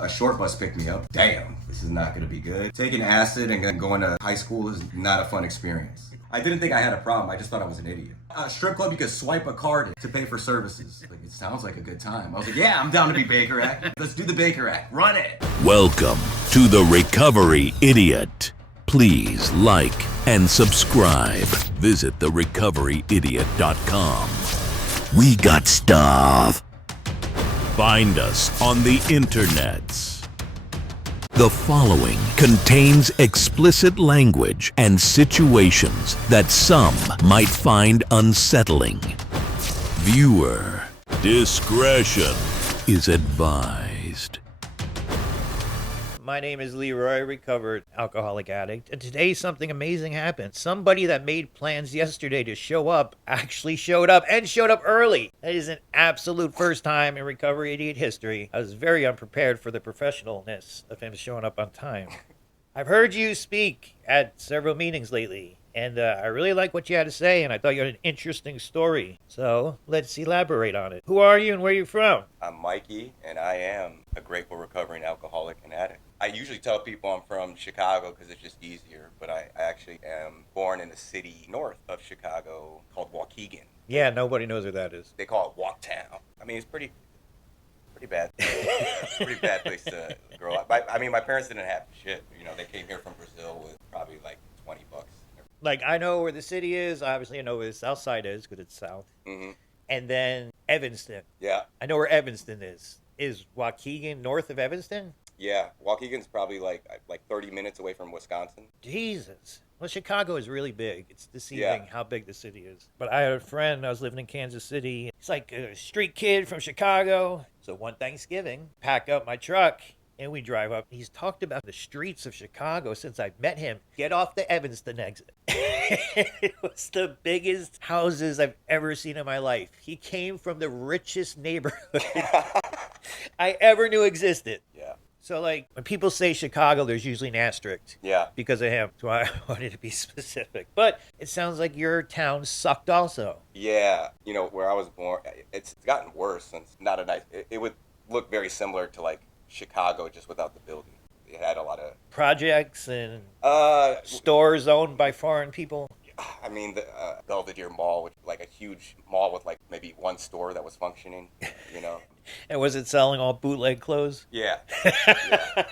A short bus picked me up. Damn, this is not going to be good. Taking acid and then going to high school is not a fun experience. I didn't think I had a problem. I just thought I was an idiot. A strip club, you could swipe a card to pay for services. Like, it sounds like a good time. I was like, yeah, I'm down to be Baker Act. Let's do the Baker Act. Run it. Welcome to the Recovery Idiot. Please like and subscribe. Visit therecoveryidiot.com. We got stuff. Find us on the internets. The following contains explicit language and situations that some might find unsettling. Viewer discretion is advised. My name is Leroy, recovered alcoholic addict, and today something amazing happened. Somebody that made plans yesterday to show up actually showed up, and showed up early. That is an absolute first time in Recovery Idiot history. I was very unprepared for the professionalness of him showing up on time. I've heard you speak at several meetings lately, and I really like what you had to say, and I thought you had an interesting story. So let's elaborate on it. Who are you and where are you from? I'm Mikey, and I am a grateful recovering alcoholic and addict. I usually tell people I'm from Chicago because it's just easier, but I actually am born in a city north of Chicago called Waukegan. Yeah, nobody knows where that is. They call it Walktown. I mean, it's pretty bad. Pretty bad place to grow up. I mean, my parents didn't have shit. You know, they came here from Brazil with probably like $20. Like, I know where the city is. Obviously, I know where the south side is because it's south. Mm-hmm. And then Evanston. Yeah. I know where Evanston is. Is Waukegan north of Evanston? Yeah, Waukegan's probably like 30 minutes away from Wisconsin. Jesus. Well, Chicago is really big. It's deceiving how big the city is. But I had a friend, I was living in Kansas City. He's like a street kid from Chicago. So one Thanksgiving, pack up my truck, and we drive up. He's talked about the streets of Chicago since I met him. Get off the Evanston exit. It was the biggest houses I've ever seen in my life. He came from the richest neighborhood I ever knew existed. Yeah. So, like, when people say Chicago, there's usually an asterisk. Yeah. Because of him. So I wanted to be specific. But it sounds like your town sucked also. Yeah. You know, where I was born, it's gotten worse since not a nice... It would look very similar to, like, Chicago just without the building. It had a lot of... Projects and stores owned by foreign people. I mean, the Belvedere Mall, which like a huge mall with like maybe one store that was functioning, you know. And was it selling all bootleg clothes? Yeah.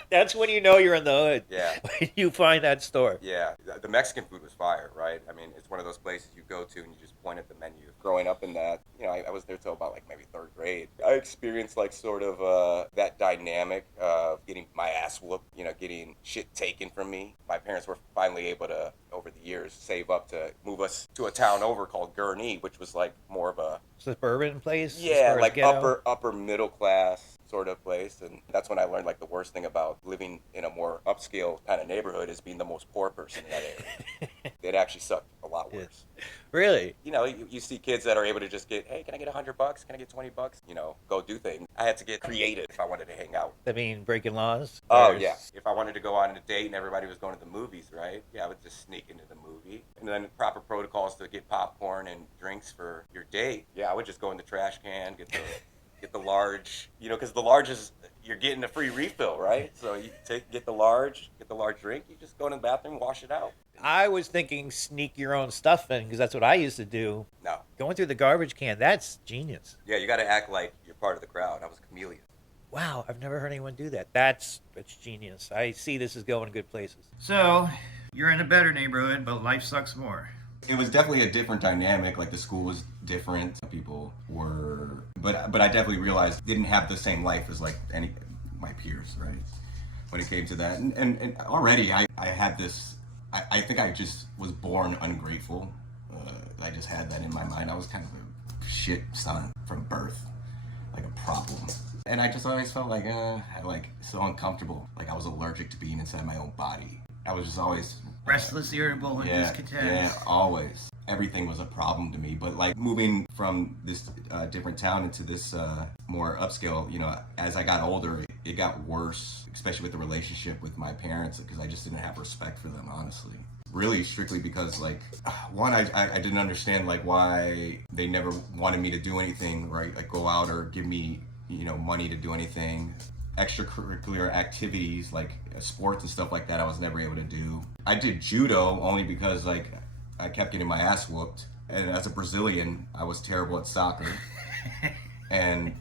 That's when you know you're in the hood. Yeah. When you find that store. Yeah. The Mexican food was fire, right? I mean, it's one of those places you go to and you just point at the menu. Growing up in that, you know, I was there till about like maybe third grade. I experienced like sort of that dynamic of getting my ass whooped, you know, getting shit taken from me. My parents were finally able to, over the years, save up to move us to a town over called Gurnee, which was like more of a suburban place? Yeah, like upper middle class sort of place. And that's when I learned like the worst thing about living in a more upscale kind of neighborhood is being the most poor person in that area. It actually sucked a lot worse. Really? You know, you see kids that are able to just get, hey, can I get $100? Can I get $20? You know, go do things. I had to get creative if I wanted to hang out. I mean, breaking laws? Oh, yeah. If I wanted to go on a date and everybody was going to the movies, right? Yeah, I would just sneak into the movie. And then proper protocols to get popcorn and drinks for your date. Yeah, I would just go in the trash can, get the large, you know, because the large is, you're getting a free refill, right? So you get the large drink, you just go in the bathroom, wash it out. I was thinking sneak your own stuff in, because that's what I used to do. No. Going through the garbage can, that's genius. Yeah, you got to act like you're part of the crowd. I was a chameleon. Wow, I've never heard anyone do that. That's genius. I see this is going good places. So, you're in a better neighborhood, but life sucks more. It was definitely a different dynamic. Like the school was different. People were, but I definitely realized didn't have the same life as like any my peers, right? When it came to that, and already I had this. I think I just was born ungrateful. I just had that in my mind. I was kind of a shit son from birth, like a problem. And I just always felt like so uncomfortable. Like I was allergic to being inside my own body. I was just always restless, irritable, and discontent. Yeah, always. Everything was a problem to me. But like moving from this different town into this more upscale, you know, as I got older, it got worse, especially with the relationship with my parents, because I just didn't have respect for them, honestly. Really strictly because, like, one, I didn't understand, like, why they never wanted me to do anything, right? Like, go out or give me, you know, money to do anything. extracurricular activities like sports and stuff like that I was never able to do. I did judo only because like I kept getting my ass whooped, and as a Brazilian I was terrible at soccer. And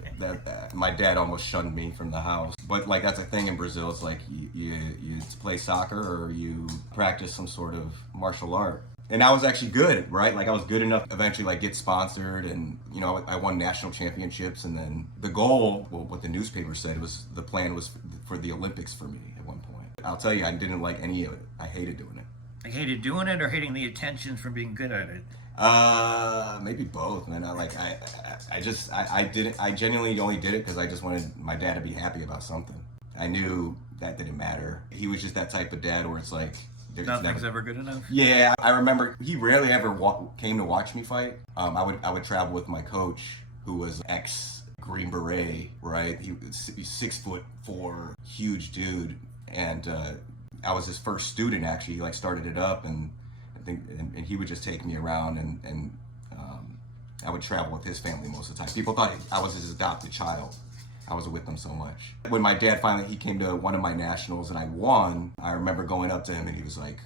my dad almost shunned me from the house. But like that's a thing in Brazil. It's like you play soccer or you practice some sort of martial art. And I was actually good, right? Like I was good enough to eventually like get sponsored, and you know I won national championships. And then the goal, well, what the newspaper said was the plan was for the Olympics for me at one point. I'll tell you, I didn't like any of it. I hated doing it. I hated doing it or hating the attention from being good at it? Maybe both, man. I genuinely only did it because I just wanted my dad to be happy about something. I knew that didn't matter. He was just that type of dad where it's like, nothing's ever good enough. Yeah, I remember he rarely ever came to watch me fight. I would travel with my coach, who was ex Green Beret, right? He's 6'4", huge dude, and I was his first student actually. He like started it up, and and he would just take me around, and I would travel with his family most of the time. People thought I was his adopted child. I was with them so much. When my dad finally, he came to one of my nationals and I won, I remember going up to him and he was like,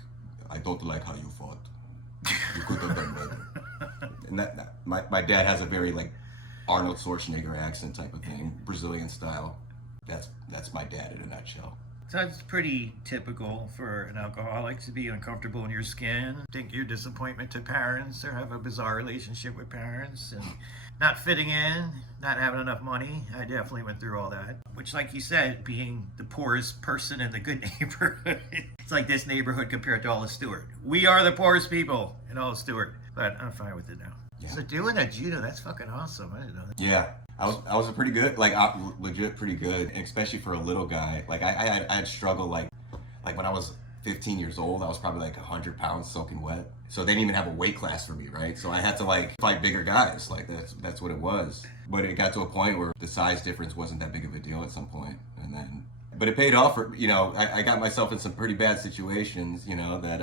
"I don't like how you fought. You could have done better." And my dad has a very like Arnold Schwarzenegger accent type of thing, Brazilian style. That's my dad in a nutshell. So it's pretty typical for an alcoholic to be uncomfortable in your skin, think your disappointment to parents, or have a bizarre relationship with parents, and not fitting in, not having enough money. I definitely went through all that. Which, like you said, being the poorest person in the good neighborhood, it's like this neighborhood compared to all of Stewart. We are the poorest people in all of Stewart, but I'm fine with it now. Yeah. So doing that judo, that's fucking awesome. I didn't know that. Yeah. I was a pretty good, like legit pretty good, and especially for a little guy. Like I had struggled like when I was 15 years old, I was probably like 100 pounds soaking wet. So they didn't even have a weight class for me, right? So I had to like fight bigger guys. Like that's what it was. But it got to a point where the size difference wasn't that big of a deal at some point, and then. But it paid off for, you know, I got myself in some pretty bad situations, you know, that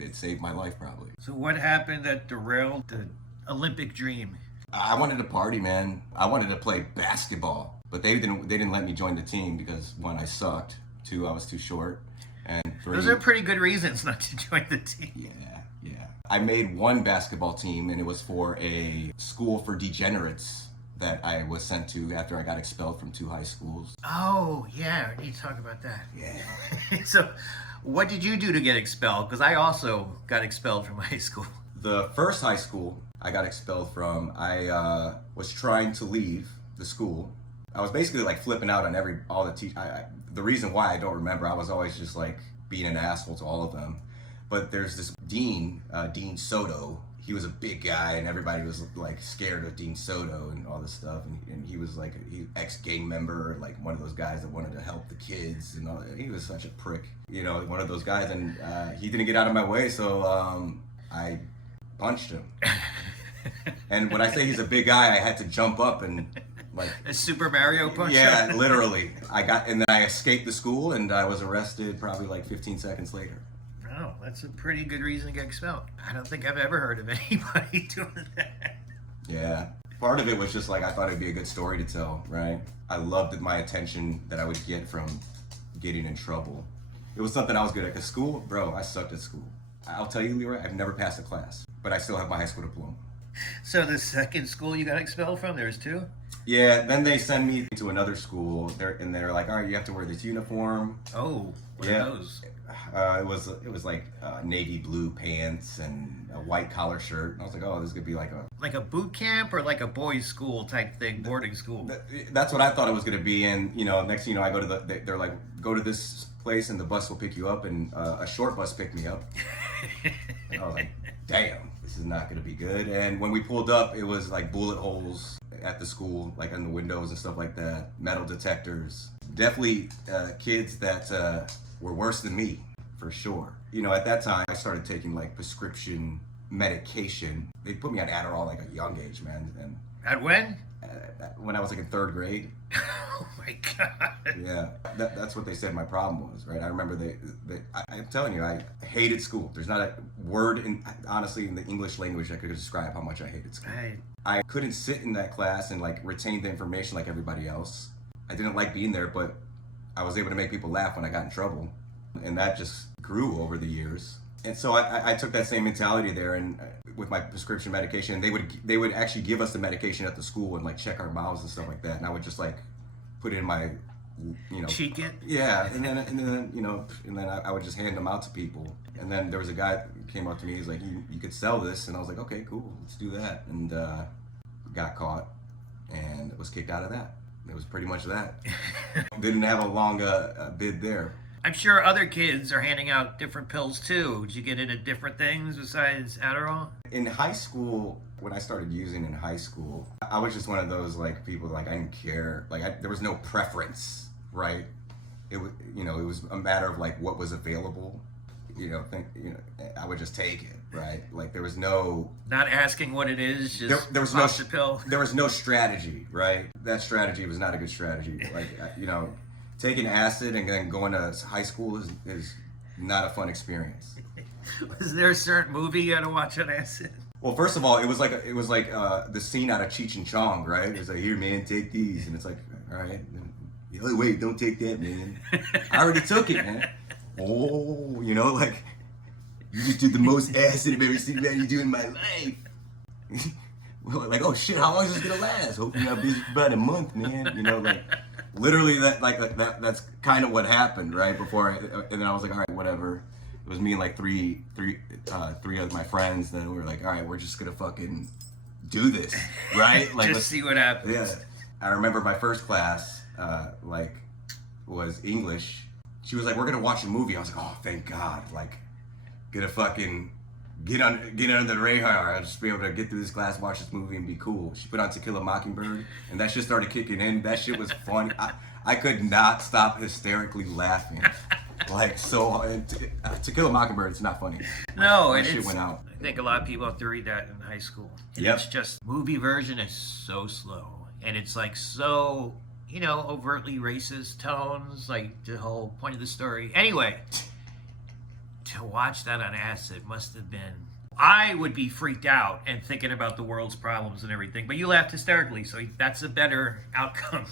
it saved my life probably. So what happened that derailed the Olympic dream? I wanted to party, man. I wanted to play basketball, but they didn't let me join the team because 1, I sucked, 2, I was too short, and 3. Those are pretty good reasons not to join the team. Yeah. I made 1 basketball team, and it was for a school for degenerates that I was sent to after I got expelled from 2 high schools. Oh, yeah, we need to talk about that. Yeah. So, what did you do to get expelled? Because I also got expelled from high school. The first high school I got expelled from, I was trying to leave the school. I was basically like flipping out on all the teachers. The reason why I don't remember, I was always just like being an asshole to all of them. But there's this dean, Dean Soto. He was a big guy, and everybody was like scared of Dean Soto and all this stuff. And he was like an ex-gang member, like one of those guys that wanted to help the kids and all. He was such a prick, you know, one of those guys. And he didn't get out of my way, so I punched him. And when I say he's a big guy, I had to jump up and like a Super Mario punch. Yeah, literally. And then I escaped the school, and I was arrested probably like 15 seconds later. Oh, that's a pretty good reason to get expelled. I don't think I've ever heard of anybody doing that. Yeah. Part of it was just like I thought it'd be a good story to tell, right? I loved my attention that I would get from getting in trouble. It was something I was good at. Because school, bro, I sucked at school. I'll tell you, Leroy, I've never passed a class, but I still have my high school diploma. So the second school you got expelled from, there's 2? Yeah, then they send me to another school, and they're like, all right, you have to wear this uniform. Oh, what are those? It was like navy blue pants and a white collar shirt. And I was like, oh, this could be like a boot camp or like a boys' school type thing, boarding school. That's what I thought it was going to be. And you know, next thing you know, I go to they're like, go to this place and the bus will pick you up, and a short bus picked me up. I was like, damn, this is not going to be good. And when we pulled up, it was like bullet holes at the school, like on the windows and stuff like that, metal detectors. Definitely kids that were worse than me, for sure. You know, at that time, I started taking like prescription medication. They put me on Adderall like at a young age, man. And at when? When I was like in 3rd grade. Oh my God. Yeah, that's what they said my problem was, right? I remember I'm telling you, I hated school. There's not a word, honestly, in the English language that could describe how much I hated school. I couldn't sit in that class and like retain the information like everybody else. I didn't like being there, but I was able to make people laugh when I got in trouble, and that just grew over the years. And so I took that same mentality there, and with my prescription medication, they would actually give us the medication at the school and like check our mouths and stuff like that, and I would just like put it in my, cheek it. Yeah, and then I would just hand them out to people. And then there was a guy that came up to me. He's like, "You could sell this," and I was like, "Okay, cool, let's do that." And got caught and was kicked out of that. It was pretty much that. Didn't have a long bid there. I'm sure other kids are handing out different pills too. Did you get into different things besides Adderall? In high school, when I started using in high school, I was just one of those like people like I didn't care. Like there was no preference, right? It was it was a matter of like what was available. I would just take it, right? Like there was no not asking what it is. Just there was the pill. There was no strategy, right? That strategy was not a good strategy. Like taking acid and then going to high school is not a fun experience. Was there a certain movie you had to watch on acid? Well, first of all, it was like the scene out of Cheech and Chong, right? It was like, "Here, man, take these," and it's like, all right, oh, wait, don't take that, man. I already took it, man. Oh, like you just did the most acid I've ever seen you do in my life. We're like, oh shit, how long is this gonna last? Hopefully I'll be for about a month, man. Like literally that's kind of what happened, right? And then I was like, all right, whatever. It was me and like three of my friends. Then we were like, all right, we're just gonna fucking do this, right? Like just see what happens. Yeah. I remember my first class, was English. She was like, "We're gonna watch a movie." I was like, "Oh, thank God!" Like, get under the radar. I'll just be able to get through this class, watch this movie, and be cool. She put on To Kill a Mockingbird, and that shit started kicking in. That shit was funny. I could not stop hysterically laughing. Like, so To Kill a Mockingbird, it's not funny. No, that shit went out. I think a lot of people have to read that in high school. Yep. It's just movie version is so slow, and it's like so. Overtly racist tones, like the whole point of the story. Anyway, to watch that on acid must have been... I would be freaked out and thinking about the world's problems and everything, but you laughed hysterically, so that's a better outcome.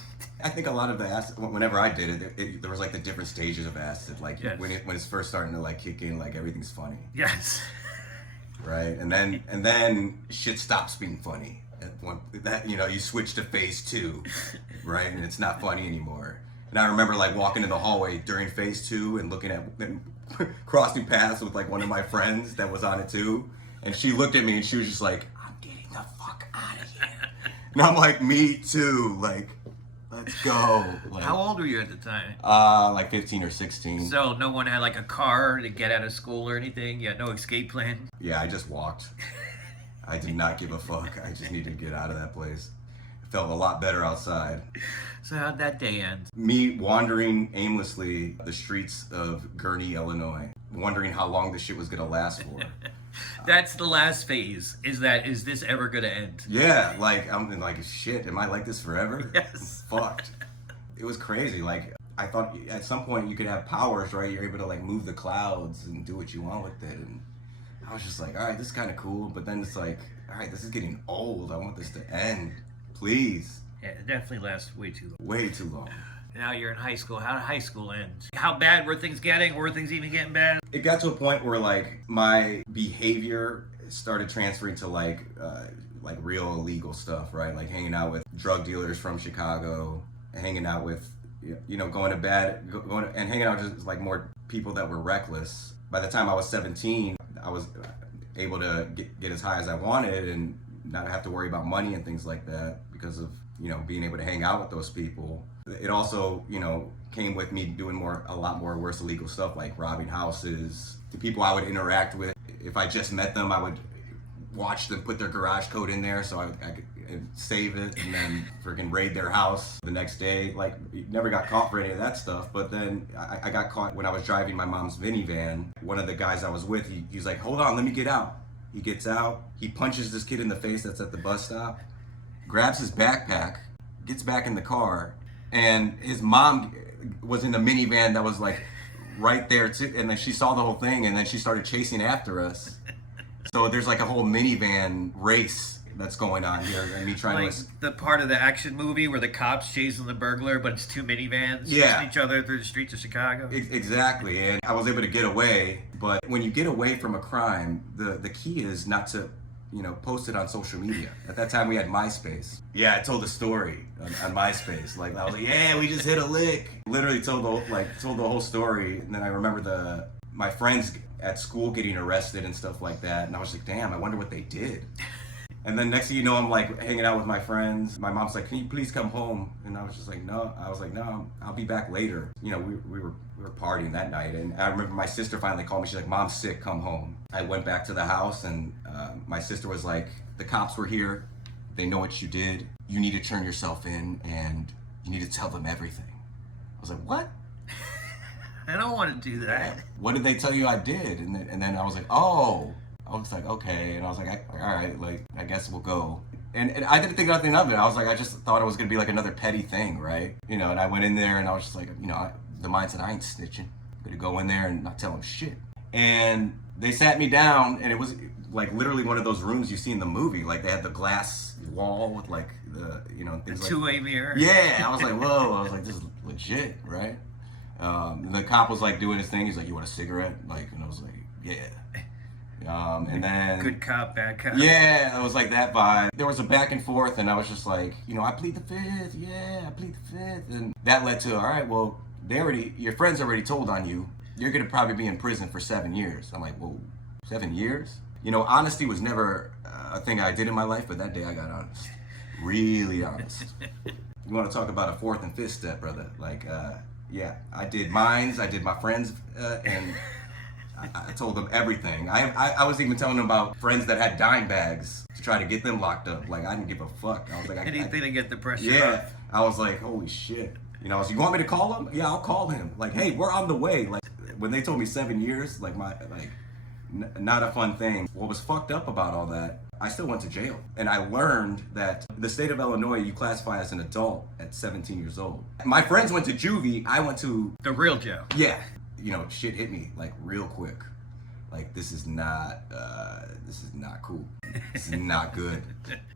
I think a lot of the acid, whenever I did it, there was like the different stages of acid. Like yes. when it's first starting to like kick in, like everything's funny. Yes. Right, and then shit stops being funny. You switch to phase 2, right? And it's not funny anymore. And I remember like walking in the hallway during phase 2 and looking at and crossing paths with like one of my friends that was on it too. And she looked at me and she was just like, "I'm getting the fuck out of here." And I'm like, "Me too." Like, let's go. Like, how old were you at the time? Like 15 or 16. So no one had like a car to get out of school or anything? You had no escape plan? Yeah, I just walked. I did not give a fuck. I just needed to get out of that place. It felt a lot better outside. So how'd that day end? Me wandering aimlessly the streets of Gurney, Illinois, wondering how long this shit was gonna last for. That's the last phase. Is this ever gonna end? Yeah, like I'm like, shit, am I like this forever? Yes. I'm fucked. It was crazy. Like I thought at some point you could have powers, right? You're able to like move the clouds and do what you want with it. And I was just like, all right, this is kind of cool. But then it's like, all right, this is getting old. I want this to end, please. Yeah, it definitely lasts way too long. Way too long. Now you're in high school. How did high school end? How bad were things getting? Were things even getting bad? It got to a point where like my behavior started transferring to like real illegal stuff, right? Like hanging out with drug dealers from Chicago, hanging out with, going to bed, and hanging out with just like more people that were reckless. By the time I was 17, I was able to get as high as I wanted and not have to worry about money and things like that because of, being able to hang out with those people. It also, came with me doing a lot more worse illegal stuff like robbing houses. The people I would interact with, if I just met them, I would watch them put their garage code in there so I could save it and then freaking raid their house the next day. Like, never got caught for any of that stuff, but then I got caught when I was driving my mom's minivan. One of the guys I was with, he's like, "Hold on, let me get out." He gets out, he punches this kid in the face that's at the bus stop, grabs his backpack, gets back in the car, and his mom was in the minivan that was like right there too, and then she saw the whole thing and then she started chasing after us. So there's like a whole minivan race that's going on here, and me trying Like to. the part of the action movie where the cops chasing the burglar, but it's two minivans chasing each other through the streets of Chicago. Exactly, and I was able to get away. But when you get away from a crime, the key is not to, post it on social media. At that time, we had MySpace. Yeah, I told a story on MySpace. Like I was like, yeah, we just hit a lick. Literally told the whole story, and then I remember my friends at school getting arrested and stuff like that, and I was like, damn, I wonder what they did. And then next thing you know, I'm like hanging out with my friends. My mom's like, can you please come home? And I was just like, no. I was like, no, I'll be back later. We were partying that night, and I remember my sister finally called me. She's like, Mom's sick, come home. I went back to the house, and my sister was like, the cops were here. They know what you did. You need to turn yourself in, and you need to tell them everything. I was like, what? I don't want to do that. What did they tell you I did? And then I was like, oh. I was like, okay. And I was like, all right, like, I guess we'll go. And I didn't think nothing of it. I was like, I just thought it was going to be like another petty thing, right? And I went in there and I was just like, the mindset, I ain't snitching. I'm going to go in there and not tell them shit. And they sat me down, and it was like literally one of those rooms you see in the movie. Like they had the glass wall with like the, things the two-way mirror. Yeah. I was like, whoa. I was like, this is legit, right? The cop was like doing his thing. He's like, you want a cigarette? Like, and I was like, yeah. And then good cop, bad cop. Yeah, it was like that vibe. There was a back and forth, and I was just like, I plead the fifth. Yeah, I plead the fifth. And that led to, all right, well, your friends already told on you. You're gonna probably be in prison for 7 years. I'm like, whoa, 7 years? Honesty was never a thing I did in my life, but that day I got honest, really honest. You want to talk about a fourth and fifth step, brother? Like, yeah, I did mines, I did my friends, and I told them everything. I was even telling them about friends that had dime bags to try to get them locked up. Like, I didn't give a fuck. I was like, anything to get the pressure yeah. off. I was like, holy shit. I was like, you want me to call him? Yeah, I'll call him. Like, hey, we're on the way. Like, when they told me 7 years, not a fun thing. What was fucked up about all that, I still went to jail. And I learned that the state of Illinois, you classify as an adult at 17 years old. My friends went to juvie. I went to the real jail. Yeah. Shit hit me like real quick. Like, this is not cool. This is not good.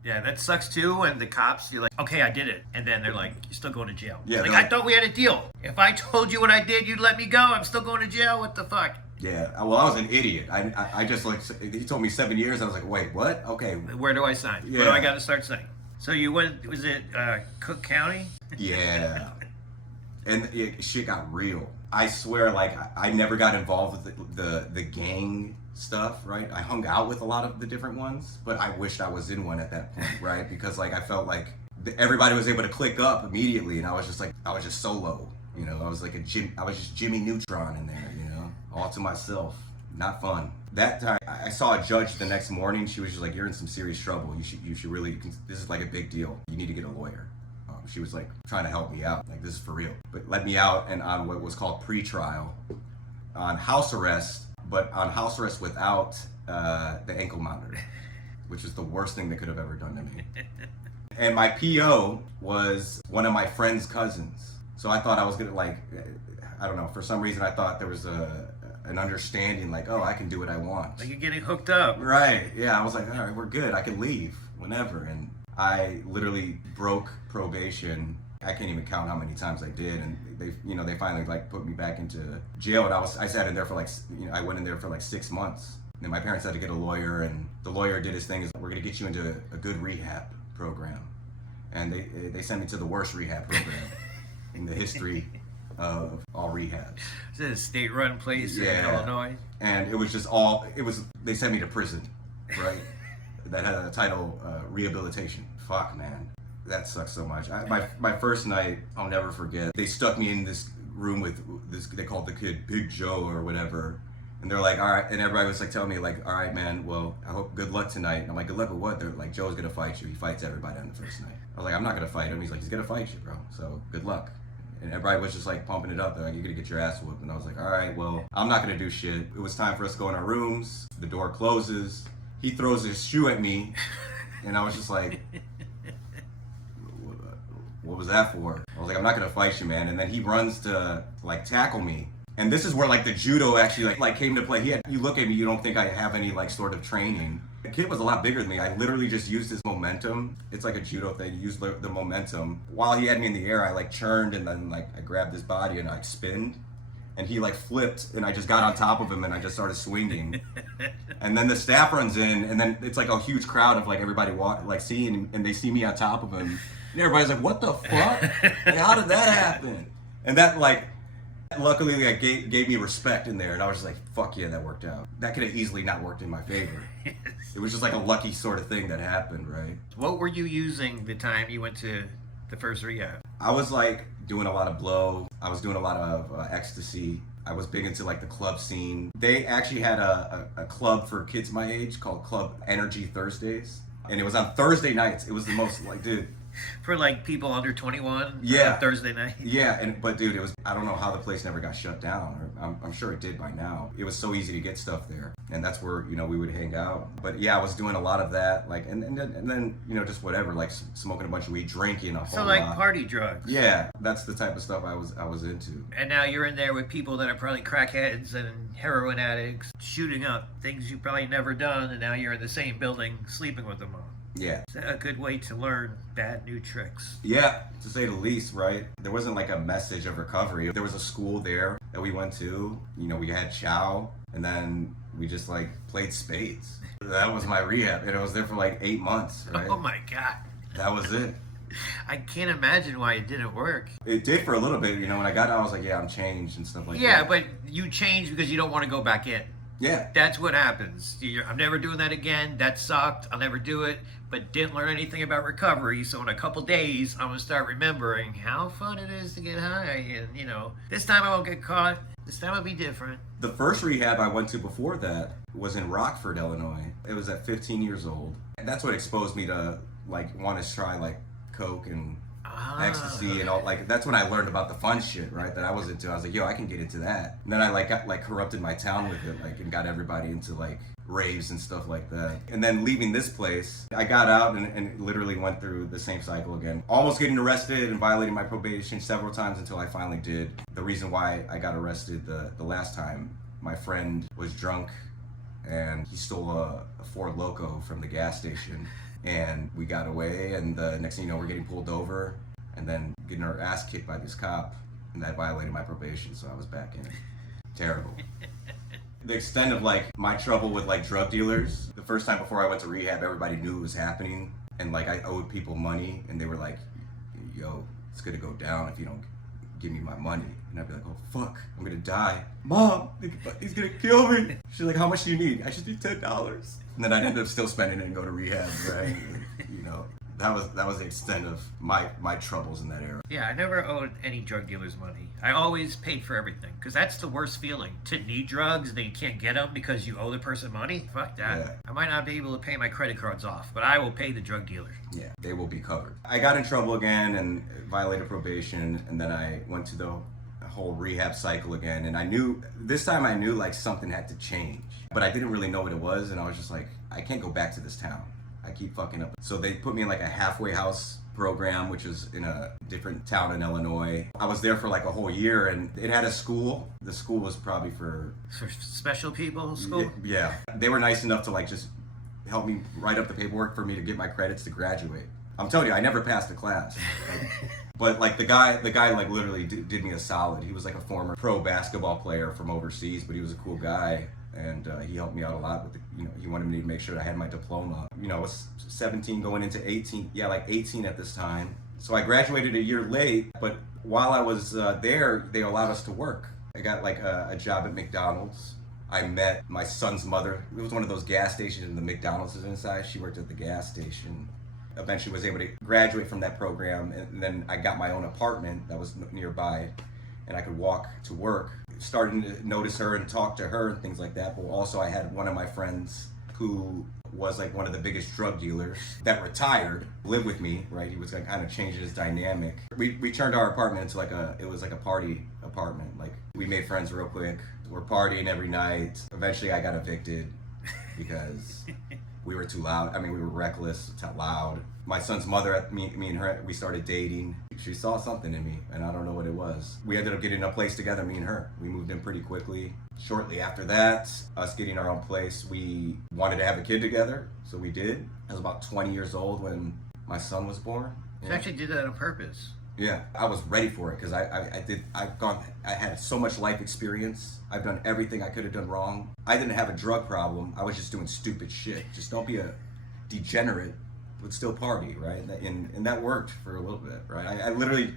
Yeah, that sucks too. And the cops, you're like, okay, I did it. And then they're like, you're still going to jail. Yeah, like, I thought we had a deal. If I told you what I did, you'd let me go. I'm still going to jail. What the fuck? Yeah, well, I was an idiot. I just, like, he told me 7 years. I was like, wait, what? Okay. Where do I sign? Yeah. Where do I got to start signing? So you went, was it Cook County? Yeah. And shit got real. I swear, like, I never got involved with the gang stuff, right? I hung out with a lot of the different ones, but I wished I was in one at that point, right? Because, like, I felt like everybody was able to click up immediately, and I was just solo, I was like I was just Jimmy Neutron in there, all to myself. Not fun. That time, I saw a judge the next morning. She was just like, you're in some serious trouble. You should really, this is like a big deal. You need to get a lawyer. She was like trying to help me out, like, this is for real. But let me out and on what was called pre-trial, on house arrest, but on house arrest without the ankle monitor, which is the worst thing they could have ever done to me. And my PO was one of my friend's cousins. So I thought I was gonna, like, I don't know, for some reason I thought there was an understanding, like, oh, I can do what I want. Like, you're getting hooked up. Right, yeah, I was like, all right, we're good, I can leave whenever. And I literally broke probation. I can't even count how many times I did, and they finally, like, put me back into jail. And I sat in there for, like, I went in there for like 6 months. And then my parents had to get a lawyer, and the lawyer did his thing, is, we're gonna get you into a good rehab program. And they sent me to the worst rehab program in the history of all rehabs. Is it a state-run place in Illinois? And it was they sent me to prison, right? That had a title, rehabilitation. Fuck, man. That sucks so much. My first night, I'll never forget. They stuck me in this room with this, they called the kid Big Joe or whatever. And they're like, all right, and everybody was like telling me, like, all right, man, well, I hope good luck tonight. And I'm like, good luck with what? They're like, Joe's gonna fight you. He fights everybody on the first night. I was like, I'm not gonna fight him. He's like, he's gonna fight you, bro. So good luck. And everybody was just like pumping it up. They're like, you're gonna get your ass whooped. And I was like, all right, well, I'm not gonna do shit. It was time for us to go in our rooms. The door closes. He throws his shoe at me. And I was just like, what was that for? I was like, I'm not gonna fight you, man. And then he runs to, like, tackle me. And this is where, like, the judo actually like came to play. You look at me, you don't think I have any, like, sort of training. The kid was a lot bigger than me. I literally just used his momentum. It's like a judo thing. You use the momentum. While he had me in the air, I like churned and then like I grabbed his body and I spinned. And he like flipped and I just got on top of him and I just started swinging. And then the staff runs in and then it's like a huge crowd of like everybody seeing, and they see me on top of him. And everybody's like, what the fuck? Like, how did that happen? And that like, luckily like gave me respect in there. And I was just like, fuck yeah, that worked out. That could have easily not worked in my favor. It was just like a lucky sort of thing that happened, right? What were you using the time you went to the first rehab? I was like doing a lot of blow. I was doing a lot of ecstasy. I was big into like the club scene. They actually had a club for kids my age called Club Energy Thursdays. And it was on Thursday nights. It was the most like, dude. For like people under 21? Yeah. On Thursday night? Yeah, but dude, it was, I don't know how the place never got shut down. I'm sure it did by now. It was so easy to get stuff there. And that's where, you know, we would hang out. But yeah, I was doing a lot of that. Like, and then, you know, just whatever, like smoking a bunch of weed, drinking a whole lot. So like party drugs? Yeah, that's the type of stuff I was into. And now you're in there with people that are probably crackheads and heroin addicts, shooting up things you've probably never done, and now you're in the same building sleeping with them all. Yeah. It's a good way to learn bad new tricks. Yeah, to say the least, right? There wasn't like a message of recovery. There was a school there that we went to. You know, we had chow, and then we just like played spades. That was my rehab, and I was there for like 8 months, right? Oh my God. That was it. I can't imagine why it didn't work. It did for a little bit, you know. When I got out, I was like, yeah, I'm changed and stuff like that. Yeah, but you changed because you don't want to go back in. Yeah. That's what happens. I'm never doing that again. That sucked. I'll never do it. But didn't learn anything about recovery. So in a couple days, I'm going to start remembering how fun it is to get high. And, you know, this time I won't get caught. This time I'll be different. The first rehab I went to before that was in Rockford, Illinois. It was at 15 years old. And that's what exposed me to, like, want to try, like, coke and ecstasy and all. Like, that's when I learned about the fun shit, right, that I was into. I was like, yo, I can get into that. And then I like got like corrupted my town with it, like, and got everybody into like raves and stuff like that. And then leaving this place, I got out and literally went through the same cycle again, almost getting arrested and violating my probation several times until I finally did. The reason why I got arrested the last time, my friend was drunk and he stole a Ford Loco from the gas station. And we got away, and the next thing you know, we're getting pulled over and then getting our ass kicked by this cop, and that violated my probation, so I was back in. Terrible. The extent of like my trouble with like drug dealers, the first time before I went to rehab, everybody knew it was happening, and like I owed people money, and they were like, yo, it's gonna go down if you don't give me my money. And I'd be like, oh fuck, I'm gonna die. Mom, he's gonna kill me. She's like, how much do you need? I just need $10. And then I'd end up still spending it and go to rehab, right? You know, that was the extent of my troubles in that era. Yeah, I never owed any drug dealers money. I always paid for everything, because that's the worst feeling. To need drugs and then you can't get them because you owe the person money? Fuck that. Yeah. I might not be able to pay my credit cards off, but I will pay the drug dealer. Yeah, they will be covered. I got in trouble again and violated probation, and then I went to the whole rehab cycle again, and this time I knew like something had to change, but I didn't really know what it was, and I was just like, I can't go back to this town. I keep fucking up. So they put me in like a halfway house program, which is in a different town in Illinois. I was there for like a whole year, and it had a school. The school was probably for special people school? Yeah. They were nice enough to like just help me write up the paperwork for me to get my credits to graduate. I'm telling you, I never passed a class. But like the guy like literally did me a solid. He was like a former pro basketball player from overseas, but he was a cool guy. And he helped me out a lot with he wanted me to make sure that I had my diploma. You know, I was 17 going into 18. Yeah, like 18 at this time. So I graduated a year late, but while I was there, they allowed us to work. I got like a job at McDonald's. I met my son's mother. It was one of those gas stations and the McDonald's is inside. She worked at the gas station. Eventually was able to graduate from that program, and then I got my own apartment that was nearby, and I could walk to work. Starting to notice her and talk to her and things like that. But also I had one of my friends who was like one of the biggest drug dealers that retired, lived with me, right? He was like kind of changing his dynamic. We turned our apartment into like it was like a party apartment. Like we made friends real quick. We're partying every night. Eventually I got evicted because We were too loud. I mean, we were reckless, too loud. My son's mother, me and her, we started dating. She saw something in me, and I don't know what it was. We ended up getting a place together, me and her. We moved in pretty quickly. Shortly after that, us getting our own place, we wanted to have a kid together, so we did. I was about 20 years old when my son was born. You actually did that on purpose. Yeah, I was ready for it because I had so much life experience. I've done everything I could have done wrong. I didn't have a drug problem. I was just doing stupid shit. Just don't be a degenerate, but still party, right? And that worked for a little bit, right?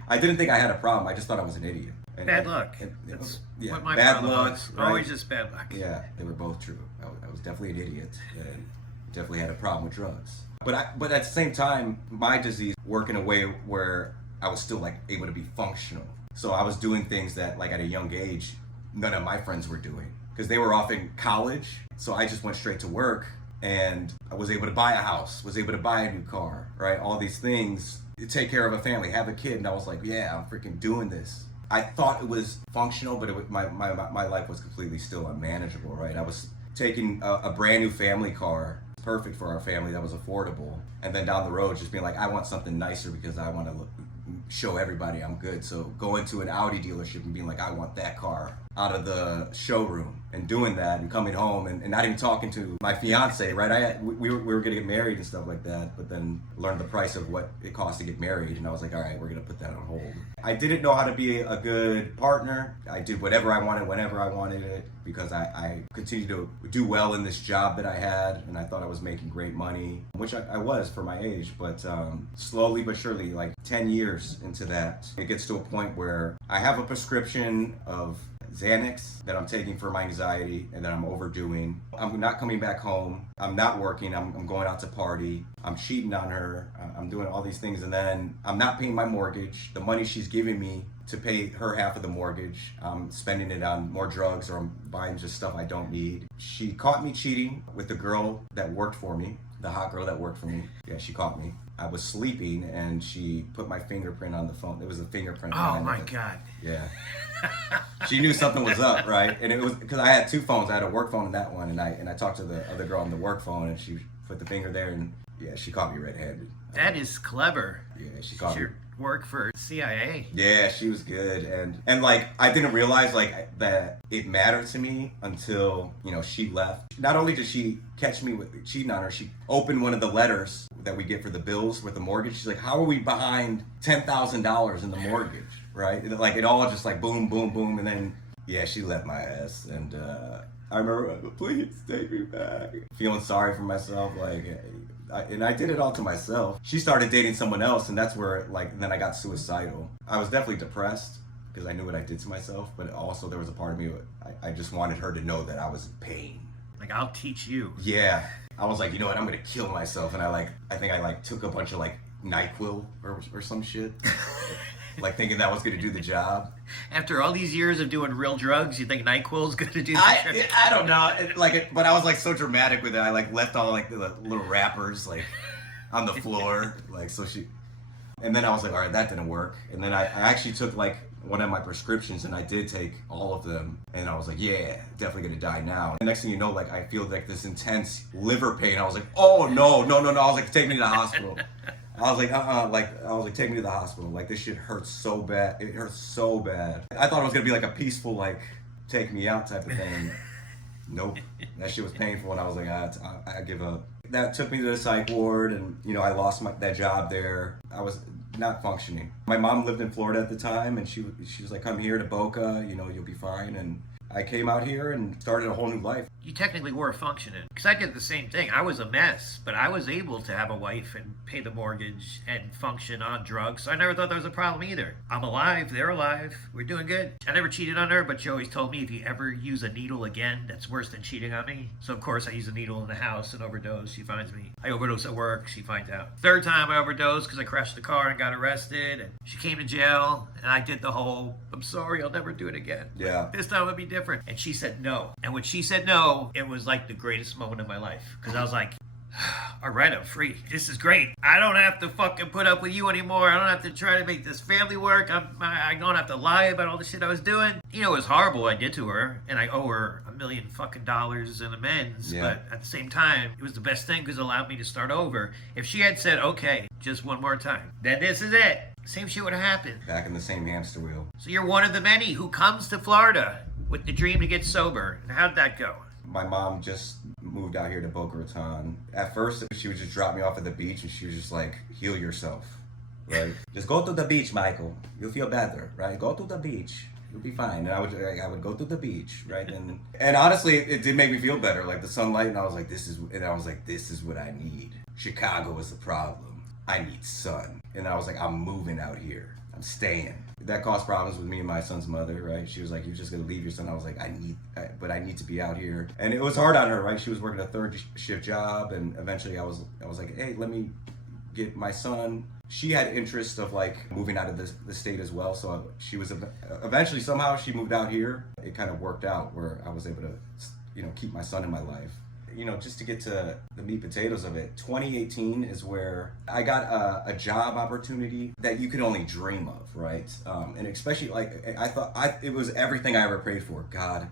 I didn't think I had a problem. I just thought I was an idiot. Bad luck. That's what my bad problem luck. was. Right? Always just bad luck. Yeah, they were both true. I was definitely an idiot and definitely had a problem with drugs. But at the same time, my disease worked in a way where I was still like able to be functional. So I was doing things that like at a young age, none of my friends were doing because they were off in college. So I just went straight to work and I was able to buy a house, was able to buy a new car, right? All these things, take care of a family, have a kid. And I was like, yeah, I'm freaking doing this. I thought it was functional, but my life was completely still unmanageable, right? I was taking a brand new family car, perfect for our family, that was affordable. And then down the road, just being like, I want something nicer because I want to show everybody I'm good. So going to an Audi dealership and being like, I want that car out of the showroom and doing that and coming home and not even talking to my fiance, right? We were going to get married and stuff like that, but then learned the price of what it costs to get married. And I was like, all right, we're going to put that on hold. I didn't know how to be a good partner. I did whatever I wanted, whenever I wanted it, because I continued to do well in this job that I had. And I thought I was making great money, which I was for my age. But slowly but surely, like 10 years into that, it gets to a point where I have a prescription of Xanax that I'm taking for my anxiety and that I'm overdoing. I'm not coming back home. I'm not working. I'm going out to party. I'm cheating on her. I'm doing all these things, and then I'm not paying my mortgage. The money she's giving me to pay her half of the mortgage, I'm spending it on more drugs, or I'm buying just stuff I don't need. She caught me cheating with the girl that worked for me, the hot girl that worked for me. Yeah, she caught me. I was sleeping and she put my fingerprint on the phone. It was a fingerprint. Oh my God. Yeah. She knew something was up, right? And it was because I had two phones. I had a work phone and that one, and I talked to the other girl on the work phone, and she put the finger there, and yeah, she caught me red-handed. That is clever. Yeah, she caught me. Work for CIA. Yeah, she was good, and like I didn't realize like that it mattered to me until she left. Not only did she catch me with cheating on her, she opened one of the letters that we get for the bills with the mortgage. She's like, "How are we behind $10,000 in the mortgage?" Right? Like it all just like boom, boom, boom, and then yeah, she left my ass, and I remember, please take me back. Feeling sorry for myself, like. And I did it all to myself. She started dating someone else, and that's where, then I got suicidal. I was definitely depressed because I knew what I did to myself, but also there was a part of me, I just wanted her to know that I was in pain. Like, I'll teach you. Yeah. I was like, you know what, I'm gonna kill myself. And I think I took a bunch of NyQuil or some shit. Thinking that was gonna do the job. After all these years of doing real drugs, you think NyQuil's gonna do the job? I don't know. But I was so dramatic with it. I left all the little wrappers on the floor. And then I was like, all right, that didn't work. And then I actually took one of my prescriptions, and I did take all of them. And I was like, yeah, definitely gonna die now. And next thing you know, I feel this intense liver pain. I was like, oh no. I was like, take me to the hospital. I was like, take me to the hospital. This shit hurts so bad. It hurts so bad. I thought it was gonna be a peaceful, take me out type of thing. Nope. That shit was painful, and I was like, I give up. That took me to the psych ward, and I lost that job there. I was not functioning. My mom lived in Florida at the time, and she was like, come here to Boca, you'll be fine. And I came out here and started a whole new life. You technically were functioning. Because I did the same thing. I was a mess, but I was able to have a wife and pay the mortgage and function on drugs. So I never thought there was a problem either. I'm alive. They're alive. We're doing good. I never cheated on her, but she always told me if you ever use a needle again, that's worse than cheating on me. So of course I use a needle in the house and overdose. She finds me. I overdose at work. She finds out. Third time I overdosed because I crashed the car and got arrested. And she came to jail, and I did the whole, I'm sorry, I'll never do it again. Yeah. This time it'll be different. And she said no. And when she said no, it was like the greatest moment of my life. Because I was like, All right, I'm free. This is great. I don't have to fucking put up with you anymore. I don't have to try to make this family work. I don't have to lie about all the shit I was doing. You know, it was horrible I did to her, and I owe her $1 million fucking in amends. Yeah. But at the same time, it was the best thing because it allowed me to start over. If she had said, okay, just one more time, then this is it, same shit would have happened. Back in the same hamster wheel. So you're one of the many who comes to Florida with the dream to get sober. And how'd that go? My mom just moved out here to Boca Raton. At first, she would just drop me off at the beach, and she was just like, heal yourself, right? Just go to the beach, Michael. You'll feel better, right? Go to the beach. You'll be fine. And I would go to the beach, right? And honestly, it did make me feel better, like the sunlight. And I was like, this is what I need. Chicago is the problem. I need sun. And I was like, I'm moving out here. I'm staying. That caused problems with me and my son's mother, right? She was like, you're just gonna leave your son. I was like, I need to be out here. And it was hard on her, right? She was working a third shift job, and eventually I was like, hey, let me get my son. She had interest of like moving out of the state as well. So she was eventually, somehow she moved out here. It kind of worked out where I was able to, keep my son in my life. Just to get to the meat potatoes of it, 2018 is where I got a job opportunity that you could only dream of, right? And especially, like, I thought it was everything I ever prayed for. God,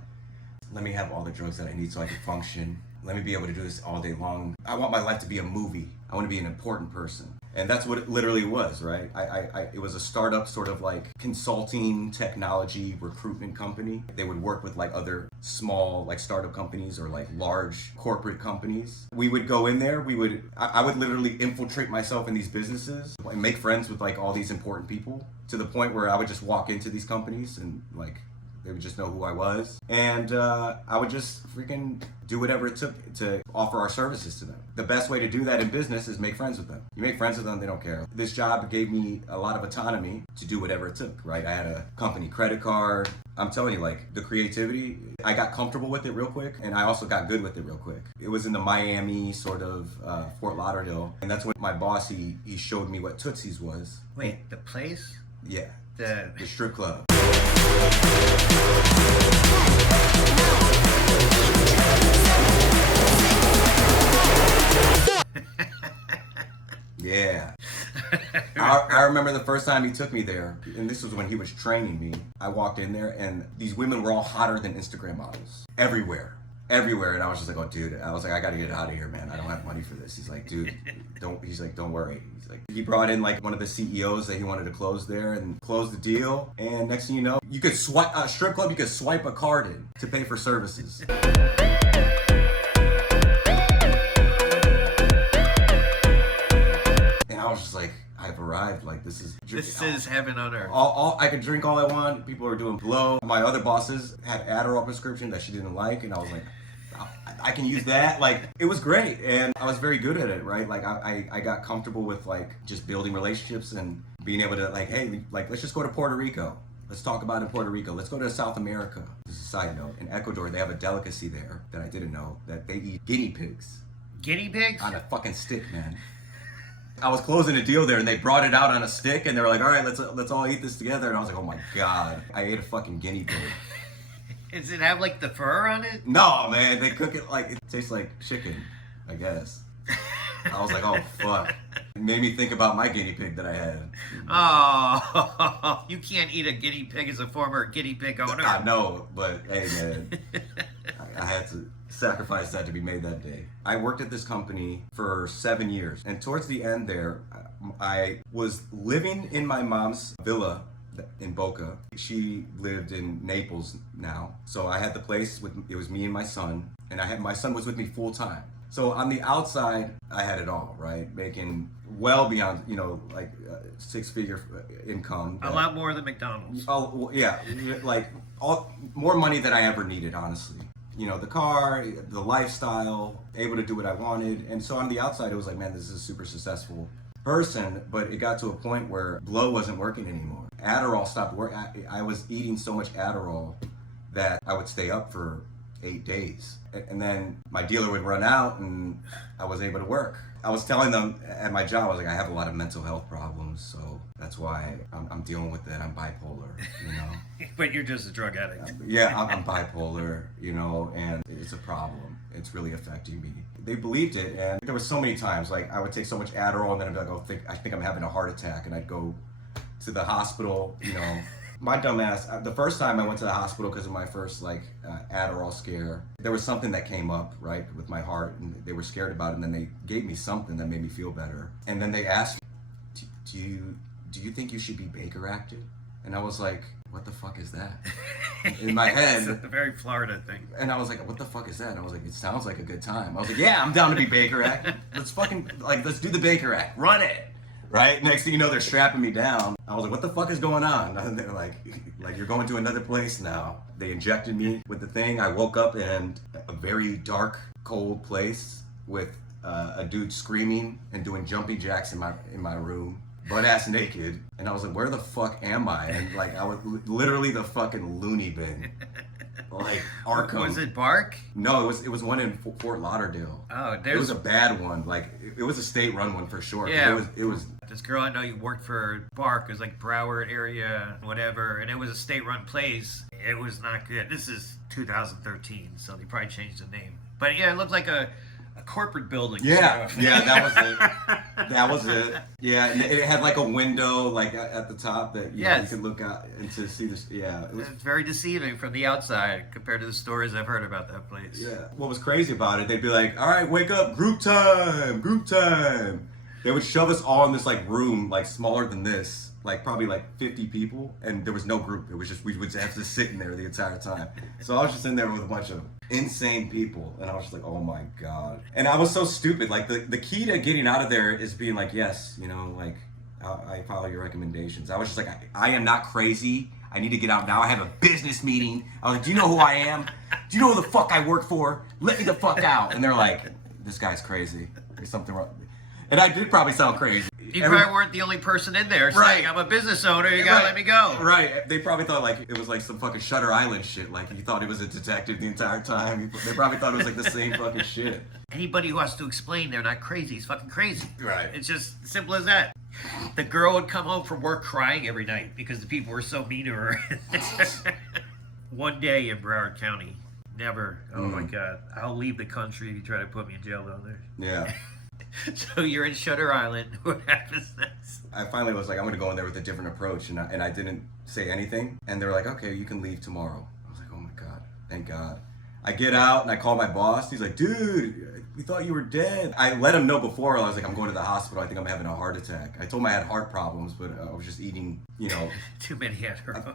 let me have all the drugs that I need so I can function. Let me be able to do this all day long. I want my life to be a movie. I want to be an important person. And that's what it literally was, right? It was a startup sort of like consulting technology recruitment company. They would work with like other small like startup companies or like large corporate companies. We would go in there, I would literally infiltrate myself in these businesses and make friends with like all these important people to the point where I would just walk into these companies and like they would just know who I was. And I would just freaking do whatever it took to offer our services to them. The best way to do that in business is make friends with them. You make friends with them, they don't care. This job gave me a lot of autonomy to do whatever it took, right? I had a company credit card. I'm telling you, like, the creativity, I got comfortable with it real quick, and I also got good with it real quick. It was in the Miami, sort of, Fort Lauderdale, and that's when my boss, he showed me what Tootsie's was. Wait, the place? Yeah, The strip club. Yeah. I remember the first time he took me there, and this was when he was training me. I walked in there, and these women were all hotter than Instagram models. Everywhere. And I was just like, oh, dude. I was like, I gotta get out of here, man. I don't have money for this. He's like, dude, don't worry. He's like, he brought in like one of the CEOs that he wanted to close there and close the deal. And next thing you know, you could swipe a strip club. You could swipe a card in to pay for services. And I was just like, I've arrived. Like, this is heaven on earth. I could drink all I want. People are doing blow. My other bosses had Adderall prescription that she didn't like, and I was like, I can use that. Like, it was great, and I was very good at it, right? Like, I got comfortable with like just building relationships and being able to like, hey, like, let's just go to Puerto Rico. Let's talk about in Puerto Rico. Let's go to South America. Just a side note, in Ecuador, they have a delicacy there that I didn't know, that they eat guinea pigs. Guinea pigs? On a fucking stick, man. I was closing a deal there, and they brought it out on a stick, and they were like, all right, let's all eat this together. And I was like, oh my God, I ate a fucking guinea pig. Does it have like the fur on it? No, man, they cook it like, it tastes like chicken, I guess. I was like, oh fuck. It made me think about my guinea pig that I had. Oh, you can't eat a guinea pig as a former guinea pig owner. I know, but hey, man, I had to sacrifice that to be made that day. I worked at this company for 7 years, and towards the end there, I was living in my mom's villa in Boca. She lived in Naples now, so I had the place it was me and my son, and my son was with me full time. So on the outside, I had it all, right? Making well beyond, like six-figure income. A lot more than McDonald's. Oh, yeah, like more money than I ever needed, honestly. The car, the lifestyle, able to do what I wanted. And so on the outside, it was like, man, this is a super successful person. But it got to a point where blow wasn't working anymore. Adderall stopped working. I was eating so much Adderall that I would stay up for 8 days. And then my dealer would run out and I was able to work. I was telling them at my job, I was like, I have a lot of mental health problems, so that's why I'm dealing with it. I'm bipolar, you know. But you're just a drug addict. Yeah, I'm bipolar, you know, and it's a problem. It's really affecting me. They believed it, and there were so many times, like, I would take so much Adderall, and then I'd be like, oh, I think I'm having a heart attack, and I'd go to the hospital, you know. My dumbass, the first time I went to the hospital because of my first, like, Adderall scare, there was something that came up, right, with my heart, and they were scared about it, and then they gave me something that made me feel better. And then they asked me, do you think you should be Baker acted? And I was like, what the fuck is that? In my head. It's a very Florida thing. And I was like, what the fuck is that? And I was like, it sounds like a good time. I was like, yeah, I'm down to be Baker act. Let's do the Baker act. Run it. Right? Next thing you know, they're strapping me down. I was like, what the fuck is going on? And they're like, you're going to another place now. They injected me with the thing. I woke up in a very dark, cold place with a dude screaming and doing jumping jacks in my room, butt ass naked. And I was like, where the fuck am I? And like, I was literally the fucking loony bin. Like Arkham. Was it Bark? No, it was one in Fort Lauderdale. Oh, it was a bad one. Like it was a state-run one for sure. Yeah, it was. This girl I know you worked for Bark. It was like Broward area, whatever, and it was a state-run place. It was not good. This is 2013, so they probably changed the name. But yeah, it looked like a corporate building. Yeah, yeah, that was it. That was it. Yeah, and it had like a window like at the top that you could look out and to see this. Yeah, it was very deceiving from the outside compared to the stories I've heard about that place. Yeah, what was crazy about it? They'd be like, "All right, wake up, group time, group time." They would shove us all in this like room, like smaller than this, like probably like 50 people, and there was no group. It was just we would have to sit in there the entire time. So I was just in there with a bunch of insane people, and I was just like, oh my god. And I was so stupid. Like the key to getting out of there is being like, yes, you know, like I follow your recommendations. I was just like, I am not crazy. I need to get out now. I have a business meeting. I was like, do you know who I am? Do you know who the fuck I work for? Let me the fuck out. And they're like, this guy's crazy. There's something wrong. And I did probably sound crazy. You probably weren't the only person in there saying, I'm a business owner, you gotta let me go. Right. They probably thought like it was like some fucking Shutter Island shit. Like you thought he was a detective the entire time. They probably thought it was like the same fucking shit. Anybody who has to explain they're not crazy is fucking crazy. Right. It's just simple as that. The girl would come home from work crying every night because the people were so mean to her. One day in Broward County. Never. Oh my God. I'll leave the country if you try to put me in jail down there. Yeah. So you're in Shutter Island. What happens next? I finally was like, I'm going to go in there with a different approach. And I didn't say anything. And they were like, okay, you can leave tomorrow. I was like, oh my God. Thank God. I get out and I call my boss. He's like, dude, we thought you were dead. I let him know before. I was like, I'm going to the hospital. I think I'm having a heart attack. I told him I had heart problems, but I was just eating, you know. Too many Adderall.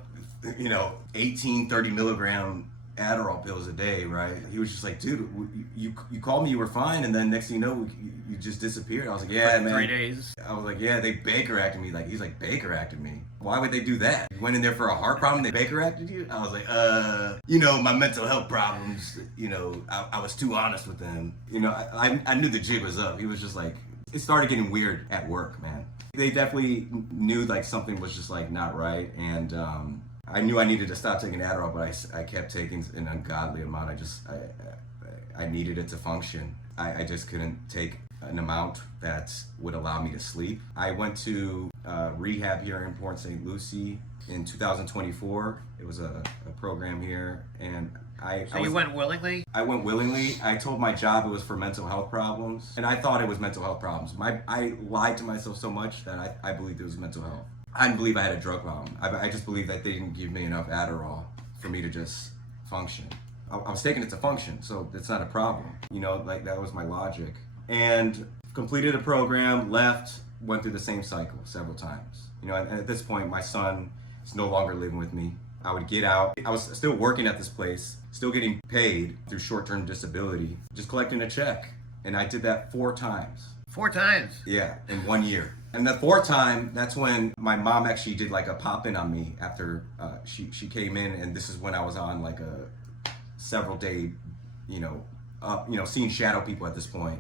18, 30 milligram Adderall pills a day, right? He was just like, dude, you called me, you were fine, and then next thing you know, you just disappeared. I was like, yeah, man. 3 days. I was like, yeah, they Baker acted me. Like, he's like, Baker acted me. Why would they do that? You went in there for a heart problem, they Baker acted you? I was like, my mental health problems, I was too honest with them. I knew the jig was up. He was just like, it started getting weird at work, man. They definitely knew like something was just like not right, and I knew I needed to stop taking Adderall, but I kept taking an ungodly amount. I needed it to function. I just couldn't take an amount that would allow me to sleep. I went to rehab here in Port St. Lucie in 2024. It was a program here, and you went willingly? I went willingly. I told my job it was for mental health problems, and I thought it was mental health problems. I lied to myself so much that I believed it was mental health. I didn't believe I had a drug problem. I just believed that they didn't give me enough Adderall for me to just function. I was taking it to function, so it's not a problem. Like that was my logic. And completed a program, left, went through the same cycle several times. And at this point, my son is no longer living with me. I would get out. I was still working at this place, still getting paid through short-term disability, just collecting a check. And I did that 4 times. 4 times? Yeah, in 1 year. And the 4th time, that's when my mom actually did like a pop-in on me after she came in, and this is when I was on like a several day, seeing shadow people at this point.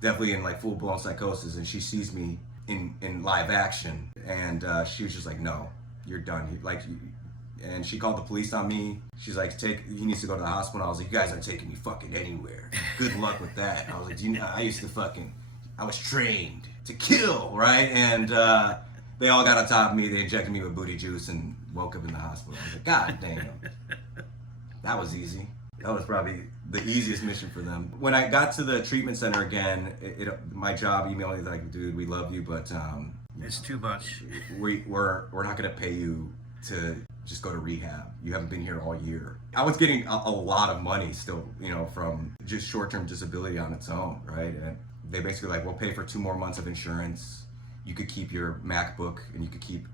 Definitely in like full-blown psychosis, and she sees me in live action, and she was just like, no, you're done. and she called the police on me. She's like, he needs to go to the hospital. I was like, you guys aren't taking me fucking anywhere. Good luck with that. I was like, I was trained to kill, right? And they all got on top of me. They injected me with booty juice and woke up in the hospital. I was like, God damn. That was easy. That was probably the easiest mission for them. When I got to the treatment center again, my job emailed me like, dude, we love you, but it's too much. We're not gonna pay you to just go to rehab. You haven't been here all year. I was getting a lot of money still, from just short-term disability on its own, right? And they basically like, we'll pay for 2 more months of insurance. You could keep your MacBook and you could keep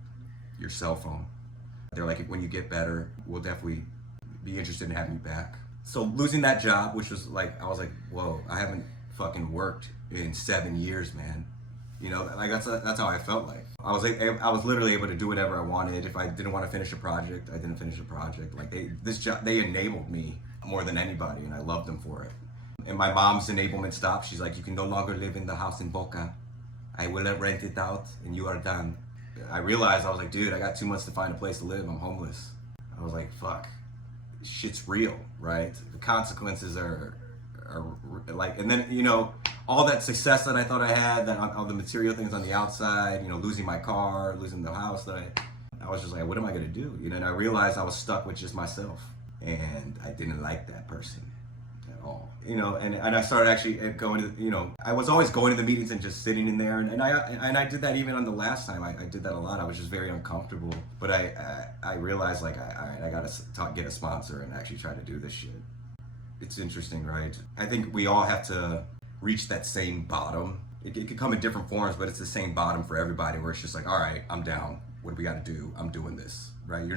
your cell phone. They're like, when you get better, we'll definitely be interested in having you back. So losing that job, which was like, I was like, whoa, I haven't fucking worked in 7 years, man. Like that's how I felt like. I was literally able to do whatever I wanted. If I didn't want to finish a project, I didn't finish a project. Like they enabled me more than anybody, and I loved them for it. And my mom's enablement stopped. She's like, you can no longer live in the house in Boca. I will rent it out, and you are done. I realized, I was like, dude, I got 2 months to find a place to live. I'm homeless. I was like, fuck. Shit's real, right? The consequences are like, and then all that success that I thought I had, that all the material things on the outside, losing my car, losing the house, that I was just like, what am I gonna do? And I realized I was stuck with just myself, and I didn't like that person at all. And I started actually going to, I was always going to the meetings and just sitting in there, and I did that even on the last time. I did that a lot. I was just very uncomfortable, but I realized like I gotta get a sponsor and actually try to do this shit. It's interesting, right? I think we all have to reach that same bottom. It could come in different forms, but it's the same bottom for everybody, where it's just like, all right, I'm down. What do we got to do? I'm doing this, right?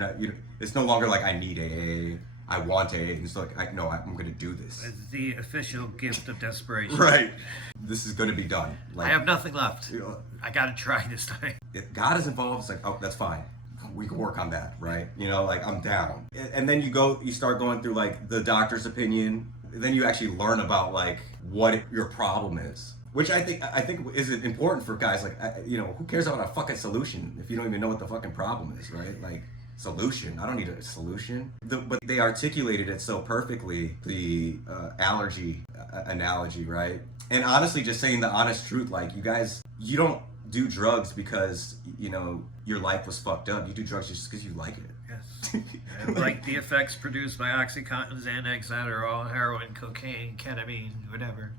It's no longer like I need AA. I want AA. It's like, I'm going to do this. It's the official gift of desperation. Right. This is going to be done. Like, I have nothing left. I got to try this time. If God is involved, it's like, oh, that's fine. We can work on that, right? like I'm down. And then you start going through like the doctor's opinion. Then you actually learn about like what your problem is, which I think is important for guys. Like, who cares about a fucking solution if you don't even know what the fucking problem is, right? Like, solution. I don't need a solution. But they articulated it so perfectly, the allergy analogy, right? And honestly, just saying the honest truth, like, you guys, you don't do drugs because, your life was fucked up. You do drugs just because you like it. Yes. And like the effects produced by Oxycontin, Xanax, Adderall, heroin, cocaine, ketamine, whatever.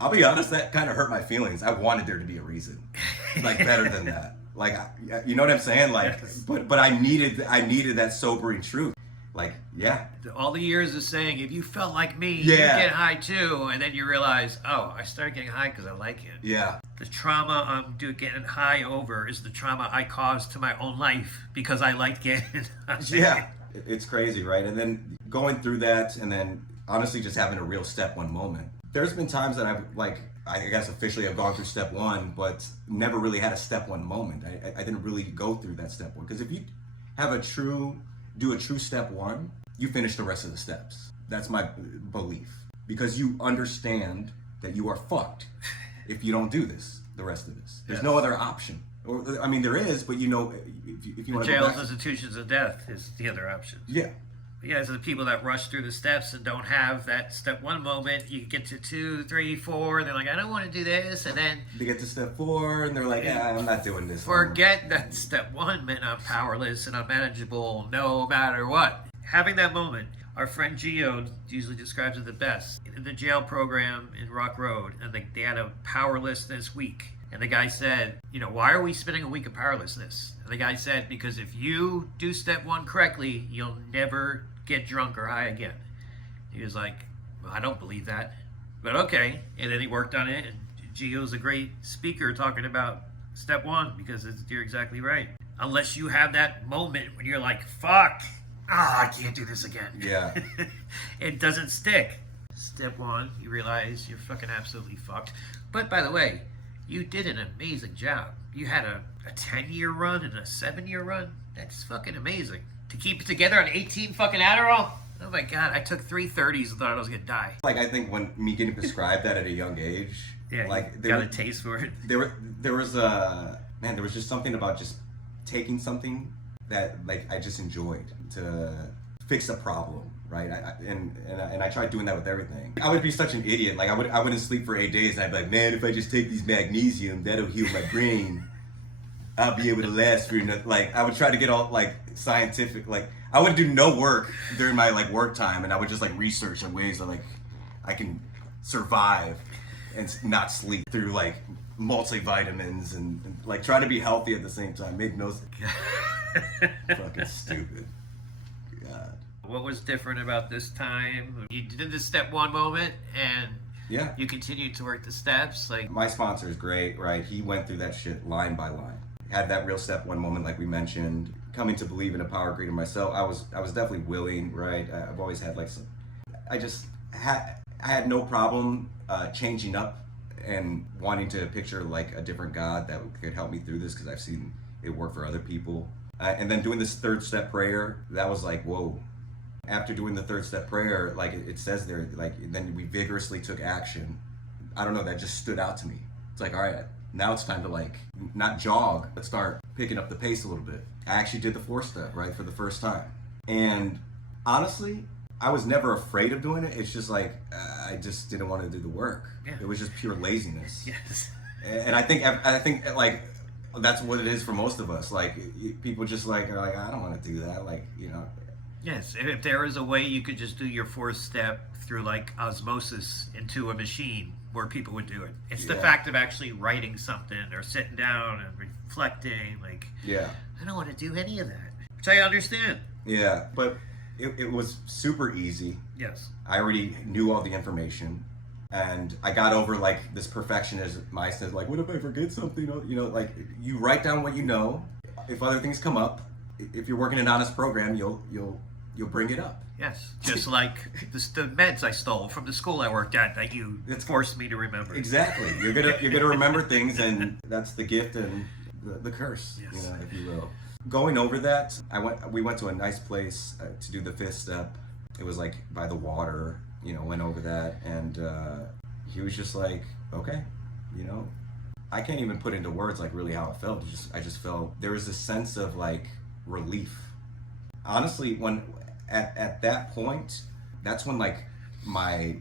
I'll be honest, that kind of hurt my feelings. I wanted there to be a reason, like, better than that. Like, you know what I'm saying? Like, yes. But I needed that sobering truth. Like, yeah. All the years of saying, if you felt like me, yeah, you get high too, and then you realize, oh, I started getting high because I like it. Yeah. The trauma I'm getting high over is the trauma I caused to my own life because I liked getting high. Yeah. It's crazy, right? And then going through that, and then honestly just having a real step one moment. There's been times that I've, like, I guess officially I've gone through step one, but never really had a step one moment. I didn't really go through that step one. Because if you have do a true step one, you finish the rest of the steps. That's my belief. Because you understand that you are fucked if you don't do this, the rest of this. There's no other option. Or, I mean, there is, but if you want to go back. Jails, institutions of death is the other option. Yeah. Yeah, so the people that rush through the steps and don't have that step one moment, you get to 2, 3, 4, and they're like, I don't want to do this, and then they get to step 4, and they're like, yeah, I'm not doing this. Forget that step 1 meant I'm powerless and unmanageable no matter what. Having that moment, our friend Gio usually describes it the best. In the jail program in Rock Road, and they had a powerlessness week. And the guy said, why are we spending a week of powerlessness? And the guy said, because if you do step 1 correctly, you'll never get drunk or high again. He was like, well, I don't believe that, but okay. And then he worked on it, and Gio's a great speaker talking about step 1, because you're exactly right. Unless you have that moment when you're like, fuck, I can't do this again. Yeah. It doesn't stick. Step 1, you realize you're fucking absolutely fucked. But by the way, you did an amazing job. You had a 10-year run and a 7-year run. That's fucking amazing. To keep it together on 18 fucking Adderall? Oh my God, I took 3 30s and thought I was gonna die. Like, I think when me getting prescribed that at a young age, yeah, like, got a taste for it. There was just something about just taking something that like I just enjoyed to fix a problem, right? And I tried doing that with everything. I would be such an idiot. Like I wouldn't sleep for 8 days, and I'd be like, man, if I just take these magnesium, that'll heal my brain. I'll be able to last for enough. Like I would try to get all like scientific. Like I would do no work during my like work time, and I would just like research on ways that like I can survive and not sleep through like multivitamins and like try to be healthy at the same time. Made no fucking stupid. God. What was different about this time? You did the step one moment and Yeah. you continued to work the steps. Like My sponsor is great, right? He went through that shit line by line. Had that real step one moment, like we mentioned. Coming to believe in a power greater myself, I was definitely willing, right? I've always had like some. I had no problem changing up and wanting to picture like a different God that could help me through this because I've seen it work for other people. And then doing this third step prayer, that was like, whoa. After doing the third step prayer, like it says there, like then we vigorously took action. I don't know, that just stood out to me. It's like, all right, now it's time to like not jog, but start picking up the pace a little bit. I actually did the fourth step, right, for the first time. And honestly, I was never afraid of doing it. It's just like, I just didn't want to do the work. Yeah. It was just pure laziness. yes. And I think like that's what it is for most of us. Like people just like are like, I don't want to do that. Like, you know. Yes, if there was a way you could just do your fourth step through like osmosis into a machine where people would do it. It's the Yeah. fact of actually writing something or sitting down and reflecting. Like, Yeah. I don't want to do any of that, which I understand. Yeah. But it was super easy. Yes. I already knew all the information, and I got over like this perfectionist mindset. Like, what if I forget something? You know, like you write down what you know. If other things come up, if you're working an honest program, you'll bring it up. Yes, just like the meds I stole from the school I worked at that you forced me to remember. Exactly. You're gonna remember things, and that's the gift and the curse, Yes. you know, if you will. Going over that, we went to a nice place to do the fifth step. It was like by the water, you know. Went over that, and he was just like, okay, you know, I can't even put into words like really how it felt. I just felt there was a sense of like relief. Honestly, when at that point, that's when like my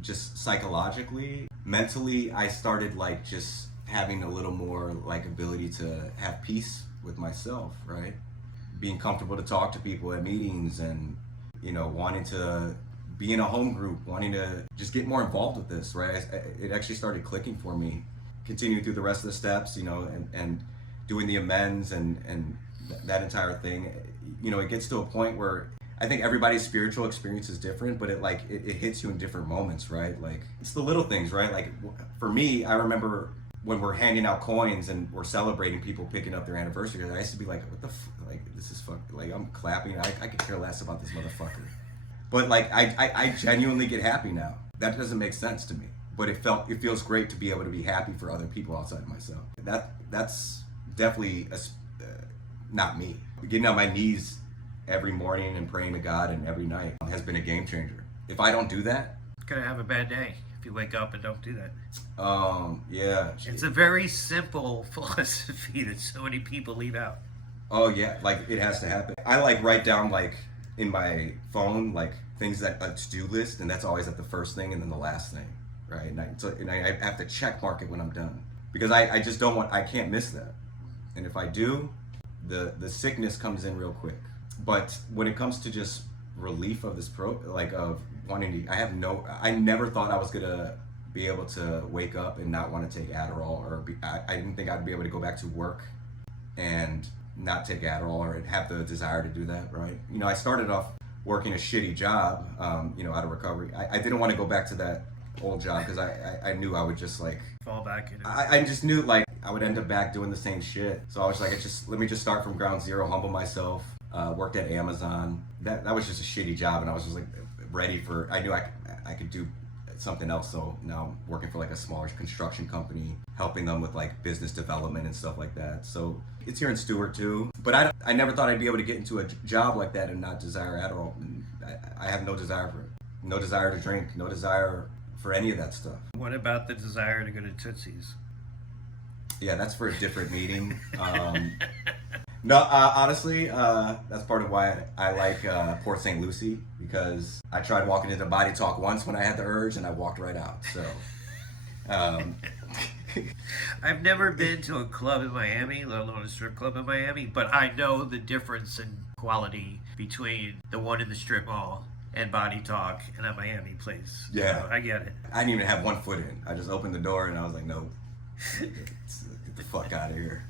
just psychologically, mentally, I started like just having a little more like ability to have peace with myself, right? Being comfortable to talk to people at meetings, and you know, wanting to be in a home group, wanting to just get more involved with this, right? It actually started clicking for me. Continuing through the rest of the steps, you know, and doing the amends and that entire thing, you know, it gets to a point where I think everybody's spiritual experience is different, but it hits you in different moments, right? Like it's the little things, right? Like for me, I remember when we're handing out coins and we're celebrating people picking up their anniversary, I used to be like, what the like, this is like, I'm clapping. I could care less about this motherfucker. But like, I genuinely get happy now. That doesn't make sense to me, but it feels great to be able to be happy for other people outside of myself. That's definitely not me. Getting on my knees every morning and praying to God and every night has been a game changer. If I don't do that, You're gonna have a bad day if you wake up and don't do that. yeah. It's a very simple philosophy that so many people leave out. Oh yeah, like it has to happen. I like write down like in my phone like things that a to-do list, and that's always at the first thing and then the last thing, right? And I have to check mark it when I'm done because I just don't want, I can't miss that. And if I do, the sickness comes in real quick. But when it comes to just relief of this of wanting to, I never thought I was gonna be able to wake up and not want to take Adderall, or I didn't think I'd be able to go back to work and not take Adderall or have the desire to do that, right? You know, I started off working a shitty job, you know, out of recovery. I didn't want to go back to that old job because I knew I would just like Fall back into it. I just knew like I would end up back doing the same shit. So I was like, let me just start from ground zero, humble myself. Worked at Amazon. That was just a shitty job, and I was just like ready for. I knew I could do something else. So now I'm working for like a smaller construction company, helping them with like business development and stuff like that. So it's here in Stewart too. But I never thought I'd be able to get into a job like that and not desire Adderall. I have no desire for it. No desire to drink. No desire for any of that stuff. What about the desire to go to Tootsie's? Yeah, that's for a different meeting. No, honestly, that's part of why I like Port St. Lucie, because I tried walking into Body Talk once when I had the urge, and I walked right out. So, um, I've never been to a club in Miami, let alone a strip club in Miami, but I know the difference in quality between the one in the strip mall and Body Talk and a Miami place. Yeah. So I get it. I didn't even have one foot in. I just opened the door, and I was like, no, get the fuck out of here.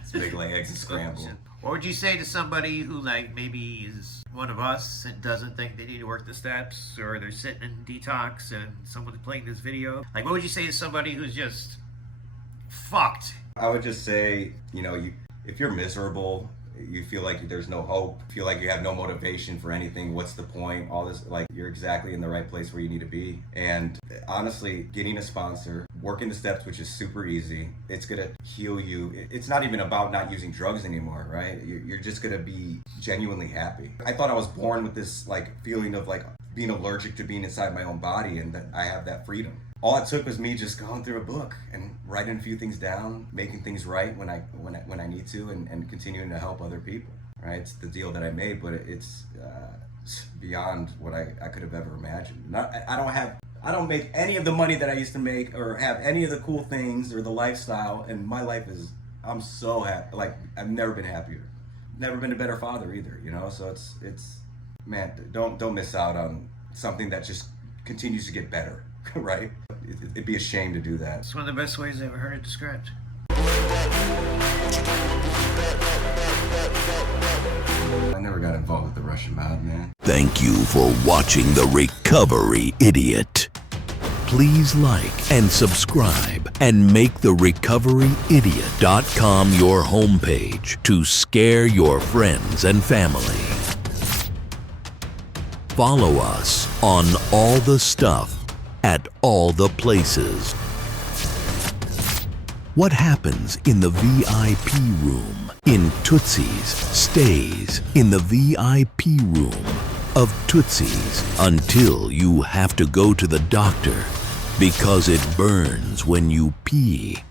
It's big legs and scramble. What would you say to somebody who, like, maybe is one of us and doesn't think they need to work the steps, or they're sitting in detox and someone's playing this video? Like, what would you say to somebody who's just fucked? I would just say, if you're miserable, you feel like there's no hope, feel like you have no motivation for anything, what's the point? All this, like, you're exactly in the right place where you need to be. And honestly, getting a sponsor, working the steps, which is super easy, it's gonna heal you. It's not even about not using drugs anymore, right? You're just gonna be genuinely happy. I thought I was born with this like feeling of like being allergic to being inside my own body, and that I have that freedom. All it took was me just going through a book and writing a few things down, making things right when I need to, and continuing to help other people. Right? It's the deal that I made, but it's beyond what I could have ever imagined. I don't make any of the money that I used to make, or have any of the cool things or the lifestyle, and my life is, I'm so happy. Like, I've never been happier. Never been a better father either, So it's man, don't miss out on something that just continues to get better. Right? It'd be a shame to do that. It's one of the best ways I've ever heard it described. I never got involved with the Russian mob, man. Thank you for watching The Recovery Idiot. Please like and subscribe and make therecoveryidiot.com your homepage to scare your friends and family. Follow us on all the stuff at all the places. What happens in the VIP room in Tootsie's stays in the VIP room of Tootsie's until you have to go to the doctor because it burns when you pee.